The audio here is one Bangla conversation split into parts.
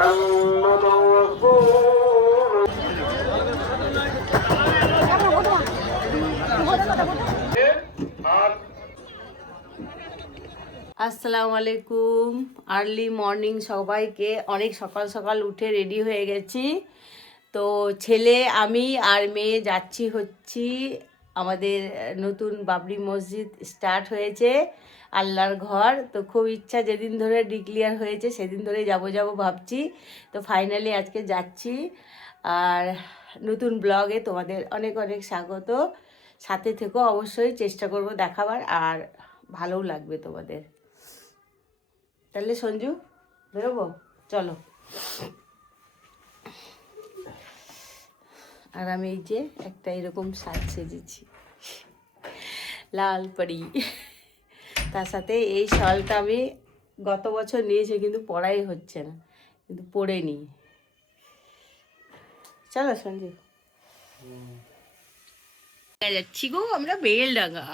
আসসালামু আলাইকুম। আর্লি মর্নিং সবাইকে। অনেক সকাল সকাল উঠে রেডি হয়ে গেছি। তো ছেলে, আমি আর মেয়ে যাচ্ছি আমাদের নতুন বাবরি মসজিদ স্টার্ট হয়েছে, আল্লাহর ঘর। তো খুব ইচ্ছা, যেদিন ধরে ডিক্লিয়ার হয়েছে সেদিন ধরে যাব ভাবছি। তো ফাইনালি আজকে যাচ্ছি। আর নতুন ব্লগে তোমাদের অনেক অনেক স্বাগত। সাথে থেকেও অবশ্যই চেষ্টা করব দেখাবার, আর ভালোও লাগবে তোমাদের। তাহলে সঞ্জু, বেরোবো, চলো। আর আমি এই যে একটা এরকম শার্ট সেজেছি, লাল পরি। তার সাথে এই শলটা আমি গত বছর নিয়েছি, কিন্তু পরাই হচ্ছে না, কিন্তু পরে নিই। চলো সঞ্জু, যাচ্ছি গো আমরা বেলডাঙ্গা।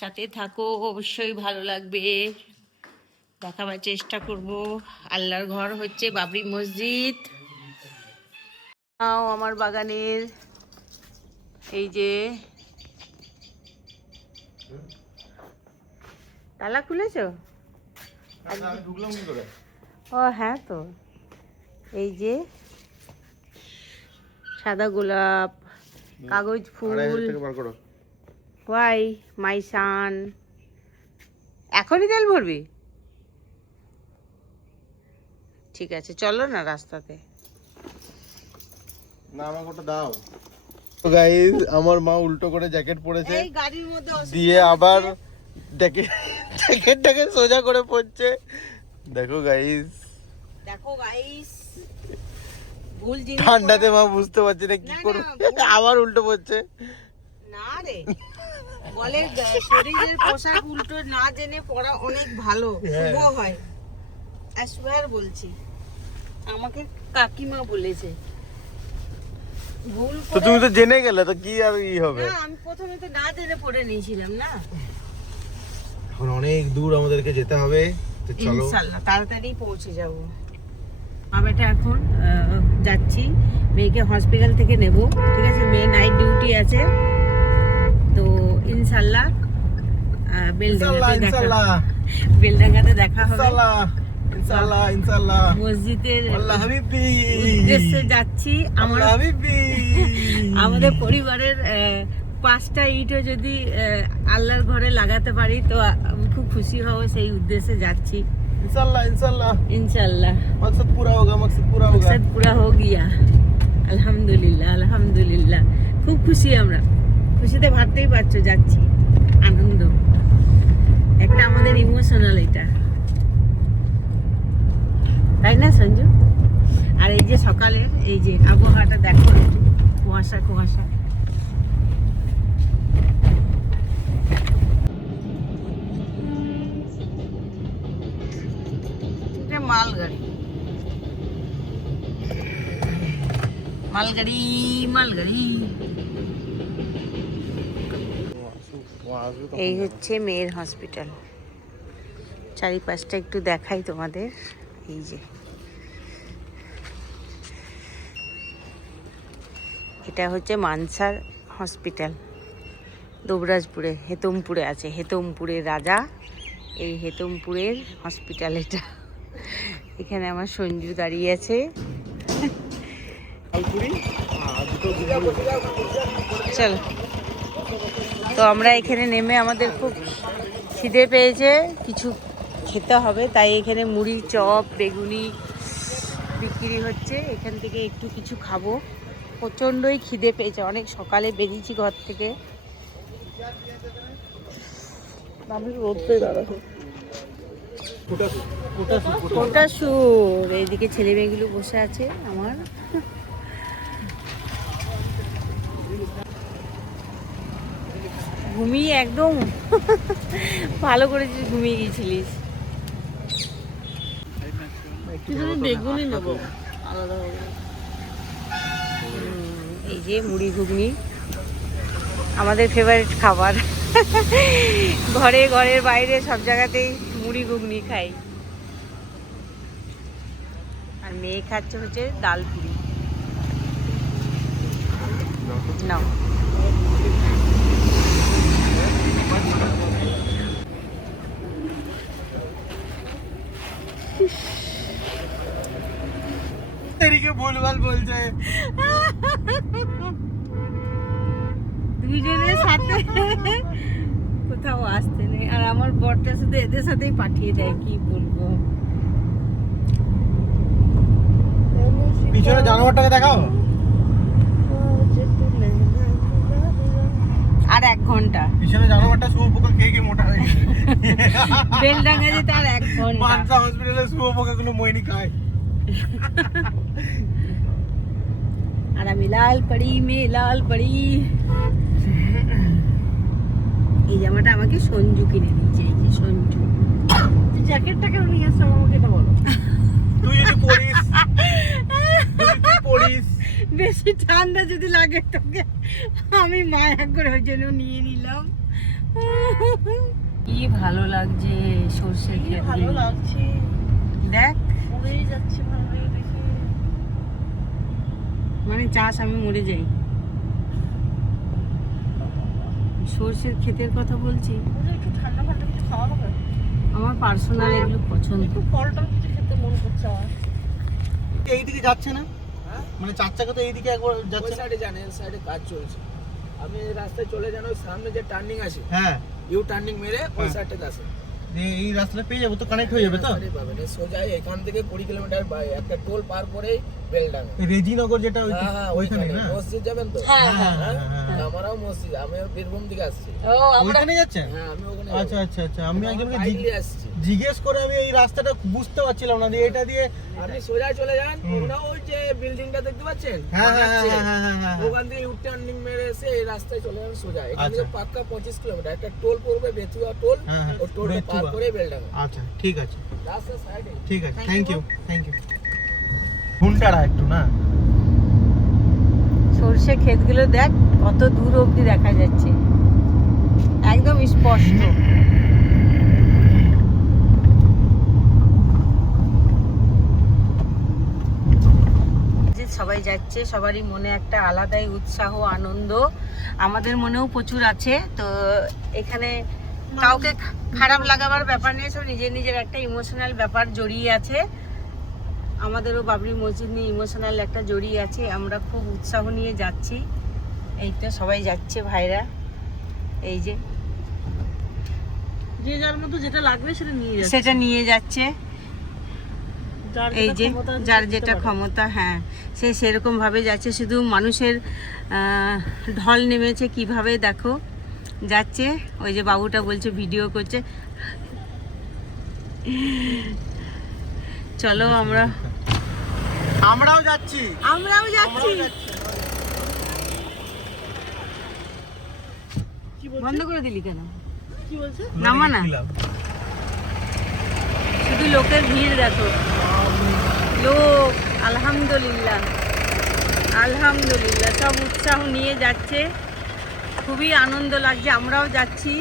সাথে থাকো, অবশ্যই ভালো লাগবে, দেখাবার চেষ্টা করব। আল্লাহর ঘর হচ্ছে বাবরি মসজিদ। আমার বাগানের এই যে তালা খুলেছ? ও হ্যাঁ, তো এই যে সাদা গোলাপ, কাগজ ফুল, ওয়াই মাই সান। এখনই তেল ভরবি? ঠিক আছে, চলো না রাস্তাতে। না, আমাকে ওটা দাও। তো গাইস, আমার মা উল্টো করে জ্যাকেট পরেছে, এই গাড়ির মধ্যে দিয়ে আবার জ্যাকেটটাকে সোজা করে পড়ছে। দেখো গাইস, ভুল জিনিস। ঠান্ডাতে মা বুঝতে পারছে না কি করবে, আবার উল্টো পড়ছে। না রে, বলে শরীরের পোশাক উল্টো না জেনে পড়া অনেক ভালো, শুভ হয়। আশওয়ার বলছি, আমাকে কাকিমা বলেছে। ভুল তো তুমি তো জেনে গেলে, তো কি আর ই হবে? না, আমি প্রথমে তো না জেনে পড়ে নিয়েছিলাম না। এখন অনেক দূর আমাদেরকে যেতে হবে, তো চলো ইনশাআল্লাহ তাড়াতাড়ি পৌঁছে যাব। আমি এটা এখন যাচ্ছি, মেয়েকে হসপিটাল থেকে নেব। ঠিক আছে, মেয়ে নাইট ডিউটি আছে, তো ইনশাআল্লাহ বেলডাঙ্গাতে দেখা হবে। মসজিদের উদ্দেশ্যে যাচ্ছি। আমাদের পরিবারের 5টা ইটও যদি আল্লাহর ঘরে লাগাতে পারি তো আমি খুব খুশি হব। সেই উদ্দেশ্যে যাচ্ছি ইনশাআল্লাহ। मकसद पूरा होगा। मकसद पूरा हो गया। আলহামদুলিল্লাহ, আলহামদুলিল্লাহ। খুব খুশি আমরা, খুশিতে ভাবতেই পারছো, যাচ্ছি। আনন্দ একটা আমাদের ইমোশনাল, এটা তাই না সঞ্জু? আর এই যে সকালে এই যে আবহাওয়াটা দেখো, কুয়াশা কুয়াশা। এটা মালগাড়ি, মালগাড়ি, মালগাড়ি। এই হচ্ছে মেয়ের হসপিটাল। চারিপাশটা একটু দেখাই তোমাদের। এই যে এটা হচ্ছে মানসার হসপিটাল, দুবরাজপুরে, হেতমপুরে আছে। হেতমপুরের রাজা, এই হেতমপুরের হসপিটাল এটা। এখানে আমার সঞ্জু দাঁড়িয়ে আছে। চলো, তো আমরা এখানে নেমে আমাদের খুব খিদে পেয়েছে, কিছু খেতে হবে, তাই এখানে মুড়ি, চপ, বেগুনি বিক্রি হচ্ছে। এখান থেকে একটু কিছু খাবো, প্রচণ্ডই খিদে পেয়েছে। অনেক সকালে বেরিয়েছি ঘর থেকে। কোটা সুর, এইদিকে ছেলে মেয়েগুলো বসে আছে আমার। ঘুমিয়ে একদম ভালো করেছিস, ঘুমিয়ে গেছিলিস। বেগুনি নেবো আলাদা হবে। এই যে মুড়ি ঘুগনি আমাদের ফেভারিট খাবার। ঘরে, ঘরের বাইরে সব জায়গাতেই মুড়ি ঘুগনি খাই। আর মেয়ে খাচ্ছে হচ্ছে ডাল পুরি। নাও ভুলভাল বলছে দুজনের সাথে কোথাও আসতে নেই। আর আমার বরটা শুধু এদের সাথেই পাঠিয়ে দেয়, কি বলবো। পিছনে জানোয়ারটাকে দেখাও। আর 1 ঘন্টা পিছনে জানোয়ারটা শুয়োপোকা খেয়ে খেয়ে মোটা হয়ে গেছে। বেলডাঙ্গা যেতে আর 1 ঘন্টা। মানসা হসপিটালে শুয়োপোকাগুলো মইনি খায়। আর আমি লাল পড়ি এই জামাটা আমাকে সঞ্জু কিনে দিয়েছে। এই যে সঞ্জু। জ্যাকেটটা কেন নিয়ে আসছো আমাকে এটা বলো। তুই যদি পড়িস বেশি ঠান্ডা যদি লাগে তোকে, আমি মায়া করে ওই জন্য নিয়ে নিলাম। কি ভালো লাগছে সর্ষের ক্ষেত, ভালো লাগছে। দেখ মরেই যাচ্ছে ভালো দেখে, মানে চাষ আমি মরে যাই। সর্ষের ক্ষেতের কথা বলছি। একটু ঠান্ডা ঠান্ডা কিছু খাওয়া হবে। আমার পার্সোনাল এগুলো পছন্দ। একটু ফলটা কিছু খেতে মন করছে আমার। এইদিকে যাচ্ছে না, মানে 4 চাকা তো এইদিকে একবার যাচ্ছে। ওই সাইডে জানেন, সাইডে কাজ চলছে। আমি এই রাস্তায় চলে যান, ওই সামনে যে টার্নিং আছে, হ্যাঁ ইউ টার্নিং মেরে ওই সাইডে আসে। এই রাস্তাটা পেয়ে যাবো তো, কানেক্ট হয়ে যাবে তো। পাবেন সোজা এখান থেকে 20 কিলোমিটার একটা টোল পার করেই বেলডাঙ্গা। রেজিনগর যেটা হ্যাঁ ওইখানে না, মসজিদ যাবেন তো? হ্যাঁ। আমারও মসজিদ, আমি বীরভূম থেকে আসছি। ও আমরা ওইখানে যাচ্ছেন? হ্যাঁ আমি ওখানে আচ্ছা আচ্ছা আচ্ছা, আমি একজনকে বাইরে আসছি। জিজ্ঞেস করে আমি এই রাস্তাটা বুঝতে পারছিলাম না যে এটা দিয়ে। আপনি সোজা চলে যান, ওখানে ওই যে বিল্ডিংটা দেখতে পাচ্ছেন, হ্যাঁ হ্যাঁ বানাচ্ছে। হ্যাঁ হ্যাঁ হ্যাঁ। ওখান থেকে ইউ টার্নিং মেরে এসে এই রাস্তায় চলে যান সোজা। এখান আচ্ছা। থেকে পাক্কা 25 কিলোমিটার একটা টোল পড়বে, বেতুয়া টোল। হ্যাঁ, হ্যাঁ, ও টোলটা পার বেতুয়া। করে বেলডাঙ্গা। আচ্ছা ঠিক আছে রাস্তার সাইডে। ঠিক আছে, থ্যাংক ইউ। ঘুমটাড়া একটু না। সর্ষে ক্ষেতগুলো দেখ কত দূর অবধি দেখা যাচ্ছে, একদম স্পষ্ট। যে সবাই যাচ্ছে, সবারই মনে একটা আলাদাই উৎসাহ আনন্দ, আমাদের মনেও প্রচুর আছে। তো এখানে কাউকে খারাপ লাগাবার ব্যাপার নেই, সব নিজের নিজের একটা ইমোশনাল ব্যাপার জড়িয়ে আছে। আমাদেরও বাবরি মসজিদ নিয়ে ইমোশনাল একটা জড়িয়ে আছে। আমরা খুব উৎসাহ নিয়ে যাচ্ছি। এই তো সবাই যাচ্ছে ভাইরা, এই যে যে যার মতো যেটা লাগবে সেটা নিয়ে যাচ্ছে। এই যে যার যেটা ক্ষমতা, হ্যাঁ সে সেরকম ভাবে যাচ্ছে। শুধু মানুষের ঢল নেমেছে কিভাবে দেখো যাচ্ছে। ওই যে বাবুটা বলছে ভিডিও করছে। চলো আমরাও যাচ্ছি। বন্ধ করে দিলি কেন? কি বলছে? নামা না, শুধু লোকের ভিড় দেখো, লোক। আলহামদুলিল্লাহ আলহামদুলিল্লাহ, সব উৎসাহ নিয়ে যাচ্ছে, খুবই আনন্দ লাগছে। আমরাও যাচ্ছি।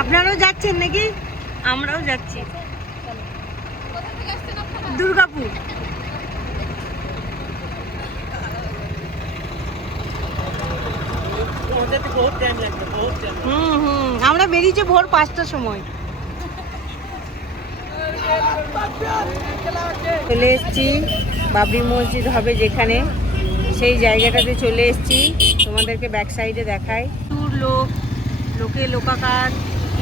আপনারাও যাচ্ছেন নাকি? আমরাও যাচ্ছি দুর্গাপুর। আমরা বেরিয়েছি ভোর 5টার সময়। চলে এসছি বাবরি মসজিদ হবে যেখানে, সেই জায়গাটাতে চলে এসছি। তোমাদেরকে ব্যাক সাইডে দেখাই। প্রচুর লোকে লোকাকার,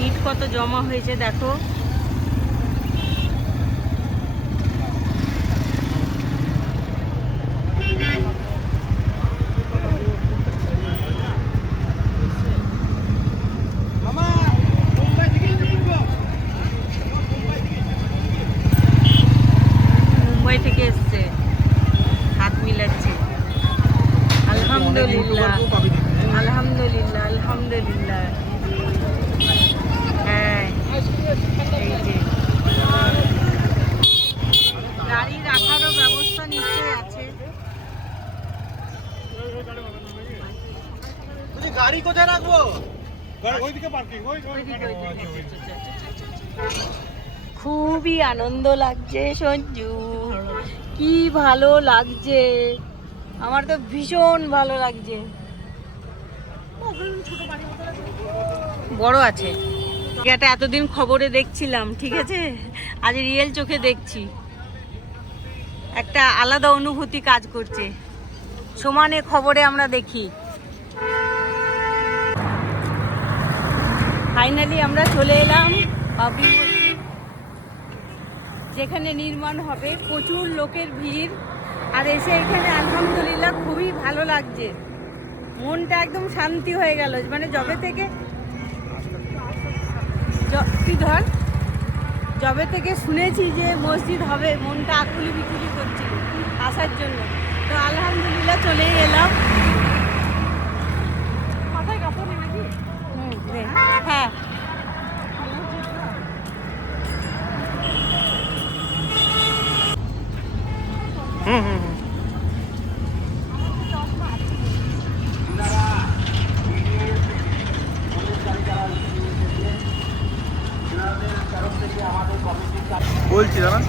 ইট কত জমা হয়েছে দেখো। মুম্বাই থেকে এসছে, হাত মিলাচ্ছে। আলহামদুলিল্লাহ, আলহামদুলিল্লাহ, আলহামদুলিল্লাহ। হ্যাঁ, এই যে গাড়ি রাখারও ব্যবস্থা নিশ্চয়ই আছে। গাড়ি কোথায় রাখবো? খুবই আনন্দ লাগছে সঞ্জু, কি ভালো লাগছে, আমার তো ভীষণ ভালো লাগছে। বড় আছে এটা, এতদিন খবরে দেখছিলাম, ঠিক আছে, আজ রিয়েল চোখে দেখছি। একটা আলাদা অনুভূতি কাজ করছে, সমানে খবরে আমরা দেখি। ফাইনালি আমরা চলে এলাম বাবরি মসজিদ, যেখানে নির্মাণ হবে। প্রচুর লোকের ভিড়, আর এসে এখানে আলহামদুলিল্লাহ খুবই ভালো লাগছে, মনটা একদম শান্তি হয়ে গেল। মানে যবে থেকে শুনেছি যে মসজিদ হবে, মনটা আকুলি বিকুলি করছিল আসার জন্য। তো আলহামদুলিল্লাহ চলেই এলাম। মাথায় কাপড় নেই নাকি? হ্যাঁ, বলছি দাঁড়া।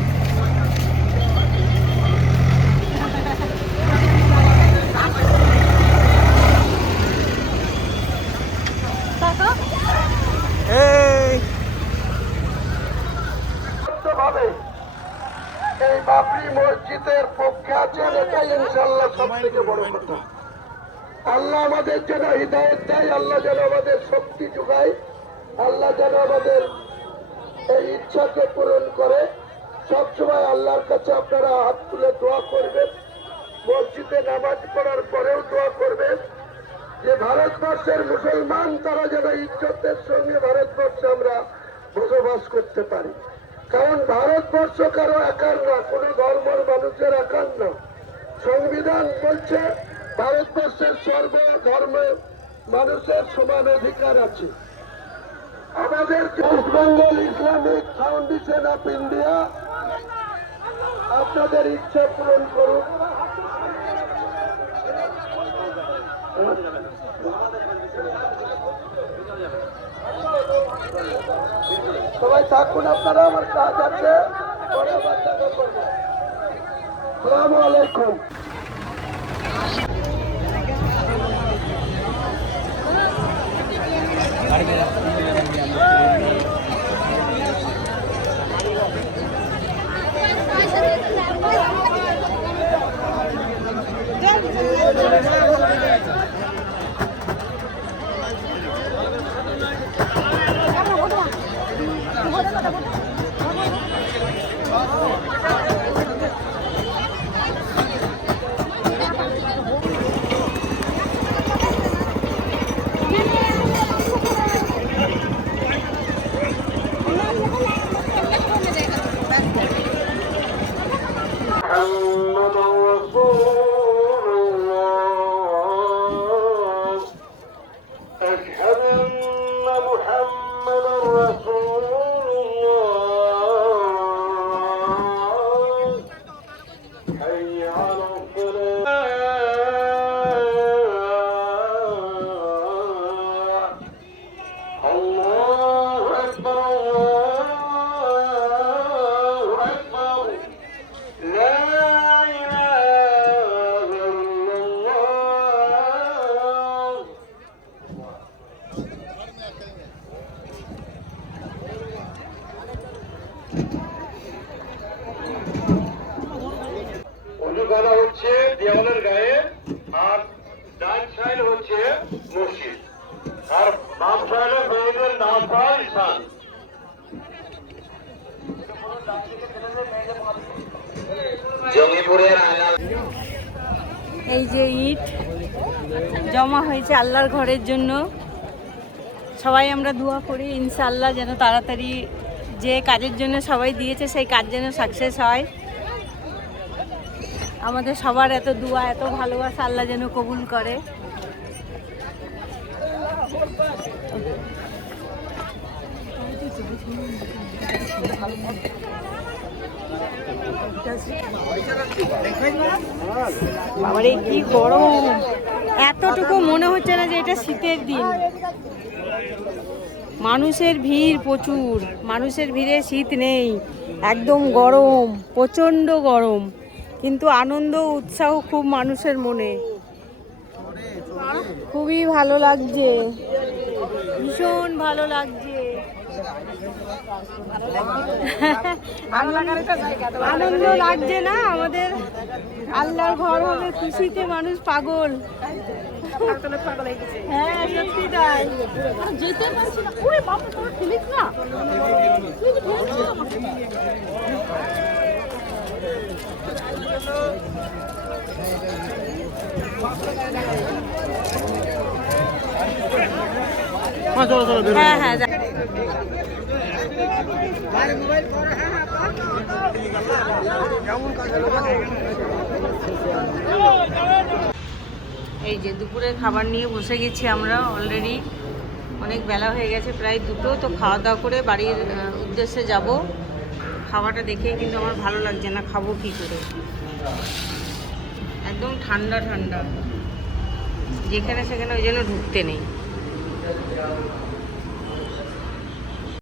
এই বাবরি মসজিদের পক্ষে আছেন, এটাই ইনশাআল্লাহ সব থেকে বড় কথা। আল্লাহ আমাদের যেন হৃদায়ত দেয়, আল্লাহ যেন আমাদের শক্তি যোগায়, আল্লাহ যেন আমাদের এই ইচ্ছাকে পূরণ করে। সবসময় আল্লাহর কাছে আপনারা হাত তুলে দোয়া করবেন, মসজিদে নামাজ পড়ার পরেও দোয়া করবেন যে ভারতবর্ষের মুসলমান তারা যেন ইজ্জতের সঙ্গে ভারতবর্ষে আমরা বসবাস করতে পারি। কারণ ভারতবর্ষ কারো একার না, কোনো ধর্মের মানুষের একার না। সংবিধান বলছে ভারতবর্ষের সর্ব ধর্মের মানুষের সমান অধিকার আছে। আমাদের West Bengal Islamic foundation of India আপনাদের ইচ্ছা পূরণ করুক। সবাই থাকুন আপনারা, আমার কাজ আছে, পরে আবার দেখা করবো। আসসালামু আলাইকুম। করা হচ্ছে দেওয়ালের গায়ে, আর ডান সাইড হচ্ছে মসজিদ, আর বাম সাইডে মেয়েদের নাম পায় ঈশান। এই যে ইট জমা হয়েছে আল্লাহর ঘরের জন্য, সবাই আমরা দোয়া করি ইনশাআল্লাহ যেন তাড়াতাড়ি যে কাজের জন্য সবাই দিয়েছে সেই কাজ যেন সাকসেস হয়। আমাদের সবার এত দোয়া, এত ভালোবাসা আল্লাহ যেন কবুল করে। বাবারে কি গরম, এতটুকু মনে হচ্ছে না যে এটা শীতের দিন। মানুষের ভিড় প্রচুর, মানুষের ভিড়ে শীত নেই, একদম গরম, প্রচণ্ড গরম, কিন্তু আনন্দ উৎসাহ খুব মানুষের মনে। খুবই ভালো লাগছে, ভীষণ ভালো লাগছে। আনন্দ লাগছে না আমাদের? আল্লাহর ঘর হবে, খুশিতে মানুষ পাগল। হ্যাঁ সত্যি তাই। যেতে পারছি না। ওরে বাবা, তোর ফিলিস না। হ্যাঁ হ্যাঁ এই যে দুপুরে খাবার নিয়ে বসে গেছি আমরা অলরেডি। অনেক বেলা হয়ে গেছে, প্রায় 2টো। তো খাওয়া দাওয়া করে বাড়ির উদ্দেশ্যে যাব। খাওয়াটা দেখে কিন্তু আমার ভালো লাগছে না, খাবো কী করে। একদম ঠান্ডা ঠান্ডা, যেখানে সেখানে ওই জন্য ঢুকতে নেই।